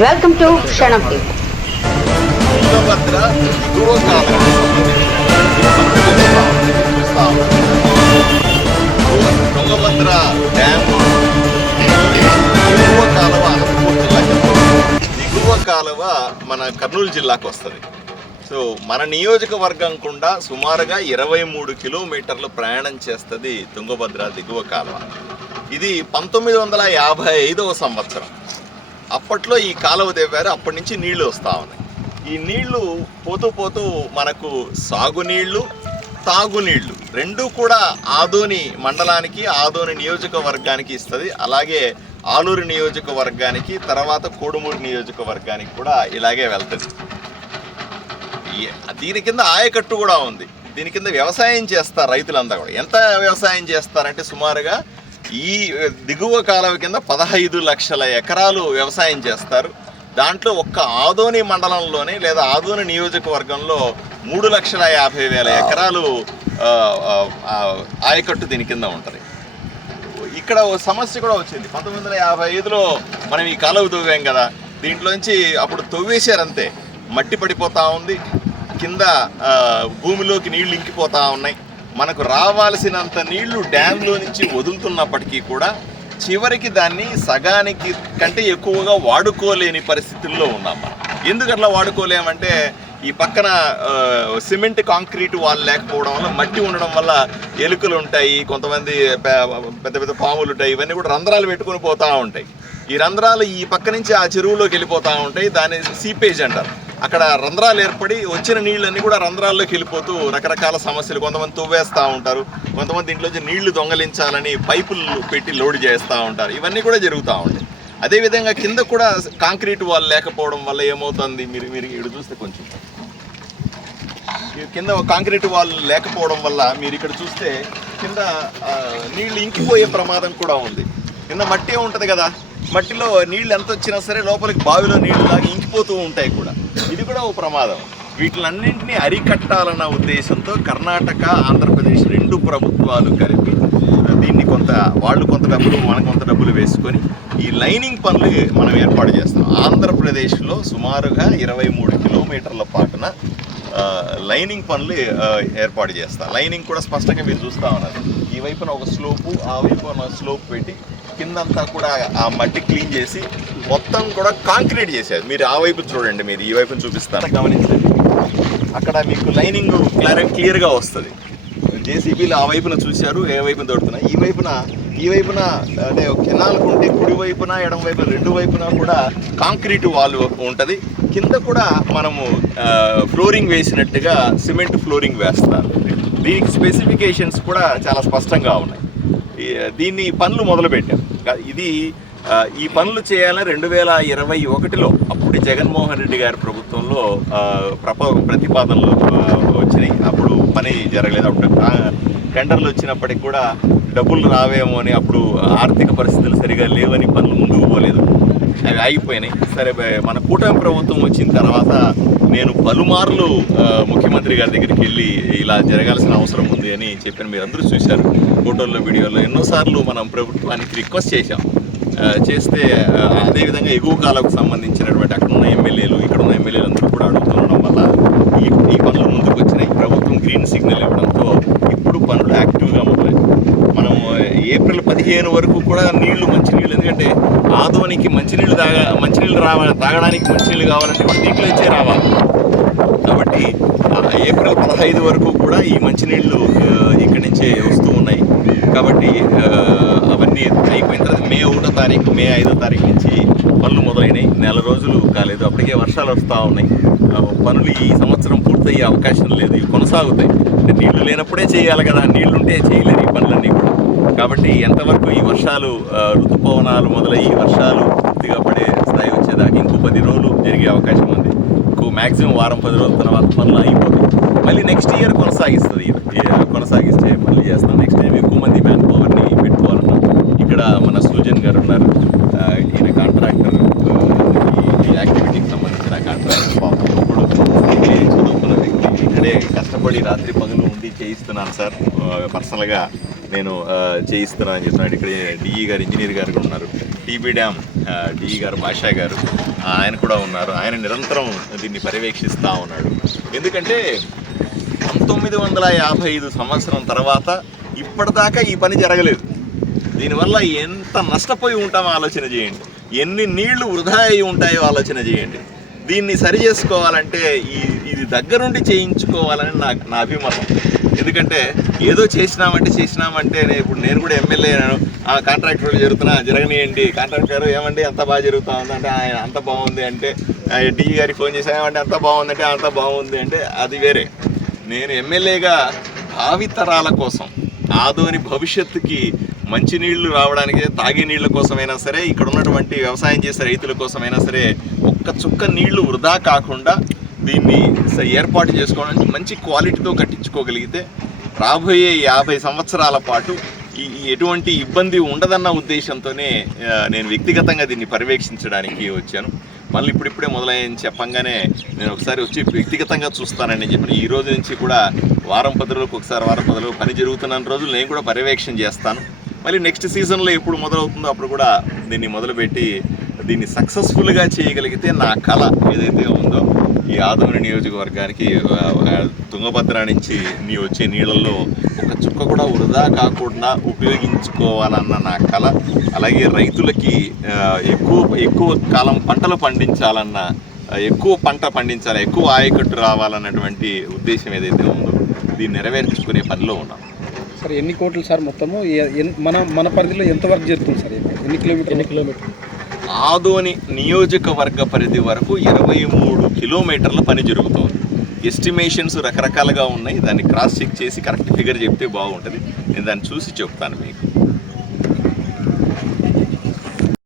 Welcome to క్షణం తుంగభద్ర దిగువ కాలువ డ్యామ్ కాలువ అనంతపూర్ జిల్లాకి కాలువ మన కర్నూలు జిల్లాకు వస్తుంది. సో మన నియోజకవర్గం కూడా సుమారుగా ఇరవై మూడు కిలోమీటర్లు ప్రయాణం చేస్తుంది తుంగభద్ర దిగువ కాలువ. ఇది పంతొమ్మిది వందల యాభై ఐదవ సంవత్సరం. అప్పట్లో ఈ కాలువ దేవారు అప్పటి నుంచి నీళ్ళు వస్తూ ఉన్నాయి. ఈ నీళ్ళు పోతూ పోతూ మనకు సాగునీళ్ళు తాగునీళ్ళు రెండూ కూడా ఆదోని మండలానికి ఆదోని నియోజకవర్గానికి ఇస్తుంది. అలాగే ఆలూరు నియోజకవర్గానికి తర్వాత కోడుమూరు నియోజకవర్గానికి కూడా ఇలాగే వెళ్తుంది. దీని కింద ఆయకట్టు కూడా ఉంది. దీని కింద వ్యవసాయం చేస్తారు రైతులంతా కూడా. ఎంత వ్యవసాయం చేస్తారంటే సుమారుగా ఈ దిగువ కాలువ కింద పదహైదు లక్షల ఎకరాలు వ్యవసాయం చేస్తారు. దాంట్లో ఒక్క ఆదోని మండలంలోనే లేదా ఆదోని నియోజకవర్గంలో మూడు లక్షల యాభై వేల ఎకరాలు ఆయకట్టు దీని కింద ఉంటుంది. ఇక్కడ ఓ సమస్య కూడా వచ్చింది. పంతొమ్మిది వందల యాభై ఐదులో మనం ఈ కాలువ తవ్వాం కదా దీంట్లోంచి అప్పుడు తవ్వేశారు అంతే. మట్టి పడిపోతా ఉంది కింద భూమిలోకి నీళ్ళు ఇంకిపోతా ఉన్నాయి. మనకు రావాల్సినంత నీళ్ళు డ్యాంలో నుంచి వదులుతున్నప్పటికీ కూడా చివరికి దాన్ని సగానికి కంటే ఎక్కువగా వాడుకోలేని పరిస్థితుల్లో ఉన్నాం మనం. ఎందుకు అట్లా వాడుకోలేమంటే ఈ పక్కన సిమెంట్ కాంక్రీట్ వాళ్ళు లేకపోవడం వల్ల మట్టి ఉండడం వల్ల ఎలుకలు ఉంటాయి కొంతమంది పెద్ద పెద్ద పాములు ఉంటాయి ఇవన్నీ కూడా రంధ్రాలు పెట్టుకుని పోతూ ఉంటాయి. ఈ రంధ్రాలు ఈ పక్క నుంచి ఆ చెరువులోకి వెళ్ళిపోతూ ఉంటాయి దాని సీపేజ్ అంటారు. అక్కడ రంధ్రాలు ఏర్పడి వచ్చిన నీళ్ళన్నీ కూడా రంధ్రాల్లోకి వెళ్ళిపోతూ రకరకాల సమస్యలు కొంతమంది తువ్వేస్తూ ఉంటారు. కొంతమంది దీంట్లోంచి నీళ్ళు దొంగలించాలని పైపులు పెట్టి లోడ్ చేస్తూ ఉంటారు. ఇవన్నీ కూడా జరుగుతూ ఉంటాయి. అదేవిధంగా కింద కూడా కాంక్రీట్ వాల్ లేకపోవడం వల్ల ఏమవుతుంది? మీరు మీరు ఇటు చూస్తే కొంచెం. కింద కాంక్రీట్ వాల్ లేకపోవడం వల్ల మీరు ఇక్కడ చూస్తే కింద నీళ్ళు నీళ్ళు ఇంకిపోయే ప్రమాదం కూడా ఉంది. కింద మట్టి ఉంటుంది కదా? మట్టిలో నీళ్ళు ఎంత వచ్చినా సరే లోపలికి బావిలో నీళ్ళు లాగి ఇంకిపోతూ ఉంటాయి కూడా. ఇది కూడా ఒక ప్రమాదం. వీటిలన్నింటినీ అరికట్టాలన్న ఉద్దేశంతో కర్ణాటక ఆంధ్రప్రదేశ్ రెండు ప్రభుత్వాలు కలిపి దీన్ని కొంత వాళ్ళు కొంత డబ్బులు మనం కొంత డబ్బులు వేసుకొని ఈ లైనింగ్ పనులు మనం ఏర్పాటు చేస్తాం ఆంధ్రప్రదేశ్లో సుమారుగా ఇరవై మూడు కిలోమీటర్ల పాటున లైనింగ్ పనులు ఏర్పాటు చేస్తాం. లైనింగ్ కూడా స్పష్టంగా మీరు చూస్తా ఉన్నారు. ఈ వైపున ఒక స్లోపు ఆ వైపున స్లోప్ పెట్టి కిందంతా కూడా ఆ మట్టి క్లీన్ చేసి మొత్తం కూడా కాంక్రీట్ చేశారు మీరు ఆ వైపు చూడండి మీరు ఈ వైపున చూపిస్తాను. గమనించండి. అక్కడ మీకు లైనింగ్ క్లియర్ క్లియర్గా వస్తుంది. జేసీబీలు ఆ వైపున చూశారు ఏ వైపున దొరుకుతున్నాయి? ఈ వైపున ఈ వైపున అంటే కెనాల్ ఉంటే కుడి వైపున ఎడం వైపున రెండు వైపున కూడా కాంక్రీట్ వాల్ ఉంటుంది. కింద కూడా మనము ఫ్లోరింగ్ వేసినట్టుగా సిమెంట్ ఫ్లోరింగ్ వేస్తారు. దీనికి స్పెసిఫికేషన్స్ కూడా చాలా స్పష్టంగా ఉన్నాయి. దీన్ని పనులు మొదలుపెట్టాం. కా- ఇది ఈ పనులు చేయాలని రెండు వేల ఇరవై ఒకటిలో అప్పుడు జగన్మోహన్ రెడ్డి గారి ప్రభుత్వంలో ప్రప ప్రతిపాదనలు వచ్చినాయి. అప్పుడు పని జరగలేదు. అప్పుడు టెండర్లు వచ్చినప్పటికి కూడా డబ్బులు రావేమో అని అప్పుడు ఆర్థిక పరిస్థితులు సరిగా లేవని పనులు ముందుకు పోలేదు. ఆగిపోయినాయి. సరే మన కూటమి ప్రభుత్వం వచ్చిన తర్వాత నేను పలుమార్లు ముఖ్యమంత్రి గారి దగ్గరికి వెళ్ళి ఇలా జరగాల్సిన అవసరం ఉంది అని చెప్పిన మీరు అందరూ చూశారు. ఫోటోల్లో వీడియోల్లో ఎన్నోసార్లు మనం ప్రభుత్వానికి రిక్వెస్ట్ చేశాం. చేస్తే అదేవిధంగా ఎగువ కాలకు సంబంధించినటువంటి అక్కడ ఉన్న ఎమ్మెల్యేలు ఇక్కడ ఉన్న ఎమ్మెల్యేలు అందరూ కూడా అడుగుతుండడం వల్ల ఈ ఈ పనులు ముందుకు వచ్చినాయి ప్రభుత్వం గ్రీన్ సిగ్నల్ ఇవ్వడంతో ఇప్పుడు పనులు యాక్టివ్గా మొదలై మనం ఏప్రిల్ పదిహేను వరకు కూడా నీళ్ళు మంచినీళ్ళు ఎందుకంటే ఆదోనికి మంచినీళ్ళు తాగా మంచినీళ్ళు రావాలి తాగడానికి మంచినీళ్ళు కావాలంటే కూడా దీంట్లో ఇచ్చే రావాలి. కాబట్టి ఏప్రిల్ పదహైదు వరకు కూడా ఈ మంచినీళ్ళు ఇక్కడి నుంచే వస్తూ ఉన్నాయి. కాబట్టి అవన్నీ అయిపోయిన తర్వాత మే ఒకటో తారీఖు మే ఐదో తారీఖు నుంచి పనులు మొదలైనవి నెల రోజులు కాలేదు. అప్పటికే వర్షాలు వస్తూ ఉన్నాయి. పనులు ఈ సంవత్సరం పూర్తయ్యే అవకాశం లేదు. ఇవి కొనసాగుతాయి. అంటే నీళ్ళు లేనప్పుడే చేయాలి కదా. నీళ్ళు ఉంటే చేయలేరు ఈ పనులన్నీ కూడా. కాబట్టి ఎంతవరకు ఈ వర్షాలు ఋతుపవనాలు మొదలై ఈ వర్షాలు పూర్తిగా పడే స్థాయి వచ్చేదాకా ఇంకో పది రోజులు జరిగే అవకాశం ఉంది. ఇంకో మ్యాక్సిమం వారం పది రోజుల తర్వాత పనులు అయిపోతుంది మళ్ళీ నెక్స్ట్ ఇయర్ కొనసాగిస్తుంది. ఈ కొనసాగిస్తే మళ్ళీ చేస్తాం. నెక్స్ట్ టైం ఎక్కువ మంది మ్యాన్ పవర్ని పెట్టుకోవాలన్నా ఇక్కడ మన సూజన్ గారు ఉన్నారు ఆ, ఈయన కాంట్రాక్టర్ ఈ యాక్టివిటీకి సంబంధించిన కాంట్రాక్టర్ పాపం ఇప్పుడు ఇక్కడే చదువుకున్న వ్యక్తి ఇక్కడే కష్టపడి రాత్రి పగలు ఉండి చేయిస్తున్నాను సార్. పర్సనల్గా నేను చేయిస్తున్నాను అని చెప్తున్నాడు. ఇక్కడ డిఈ గారు ఇంజనీర్ గారు కూడా ఉన్నారు. టీబీ డ్యామ్ డిఈ గారు భాషా గారు ఆయన కూడా ఉన్నారు. ఆయన నిరంతరం దీన్ని పర్యవేక్షిస్తూ ఉన్నాడు. ఎందుకంటే పంతొమ్మిది వందల యాభై ఐదు సంవత్సరం తర్వాత ఇప్పటిదాకా ఈ పని జరగలేదు. దీనివల్ల ఎంత నష్టపోయి ఉంటామో ఆలోచన చేయండి. ఎన్ని నీళ్ళు వృధా అయి ఉంటాయో ఆలోచన చేయండి. దీన్ని సరి చేసుకోవాలంటే ఈ ఇది దగ్గరుండి చేయించుకోవాలని నా నా అభిమతం. ఎందుకంటే ఏదో చేసినామంటే చేసినామంటే నేను ఇప్పుడు నేను కూడా ఎమ్మెల్యే ఆ కాంట్రాక్టర్ జరుగుతున్నా జరగనియండి. కాంట్రాక్టర్ ఏమండి అంత బాగా జరుగుతా ఉందంటే ఆయన అంత బాగుంది అంటే డి గారికి ఫోన్ చేసి ఏమంటే అంత బాగుందంటే అంత బాగుంది అంటే అది వేరే. నేను ఎమ్మెల్యేగా భావితరాల కోసం ఆదోని భవిష్యత్తుకి మంచినీళ్ళు రావడానికి తాగే నీళ్ళ కోసమైనా సరే ఇక్కడ ఉన్నటువంటి వ్యవసాయం చేసే రైతుల కోసమైనా సరే ఒక్క చుక్క నీళ్ళు వృధా కాకుండా దీన్ని స- ఏర్పాటు చేసుకోవడానికి మంచి క్వాలిటీతో కట్టించుకోగలిగితే రాబోయే యాభై సంవత్సరాల పాటు ఈ ఎటువంటి ఇబ్బంది ఉండదన్న ఉద్దేశంతోనే నేను వ్యక్తిగతంగా దీన్ని పర్యవేక్షించడానికి వచ్చాను. మళ్ళీ ఇప్పుడిప్పుడే మొదలయ్యని చెప్పంగానే నేను ఒకసారి వచ్చి వ్యక్తిగతంగా చూస్తానని చెప్పిన ఈ రోజు నుంచి కూడా వారం పది రోజులకు ఒకసారి వారం పది రోజులు పని జరుగుతున్న రోజులు నేను కూడా పర్యవేక్షణ చేస్తాను. మళ్ళీ నెక్స్ట్ సీజన్లో ఎప్పుడు మొదలవుతుందో అప్పుడు కూడా దీన్ని మొదలుపెట్టి దీన్ని సక్సెస్ఫుల్గా చేయగలిగితే నా కళ ఏదైతే ఉందో ఈ ఆదోని నియోజకవర్గానికి తుంగభద్ర నుంచి నీ వచ్చే నీళ్ళల్లో ఒక చుక్క కూడా వృధా కాకుండా ఉపయోగించుకోవాలన్న నా కళ. అలాగే రైతులకి ఎక్కువ ఎక్కువ కాలం పంటలు పండించాలన్న ఎక్కువ పంట పండించాలి ఎక్కువ ఆయకట్టు రావాలన్నటువంటి ఉద్దేశం ఏదైతే ఉందో దీన్ని నెరవేర్చుకునే పనిలో ఉన్నాం. సార్ ఎన్ని కోట్లు సార్ మొత్తము? మన మన పరిధిలో ఎంత వరకు జరుగుతుంది సార్? ఎన్ని కిలోమీటర్ ఎన్ని కిలోమీటర్ ఆదోని నియోజకవర్గ పరిధి వరకు ఇరవై మూడు కిలోమీటర్ల పని జరుగుతోంది. ఎస్టిమేషన్స్ రకరకాలుగా ఉన్నాయి. దాన్ని క్రాస్ చెక్ చేసి కరెక్ట్ ఫిగర్ చెప్తే బాగుంటుంది. నేను దాన్ని చూసి చెప్తాను మీకు.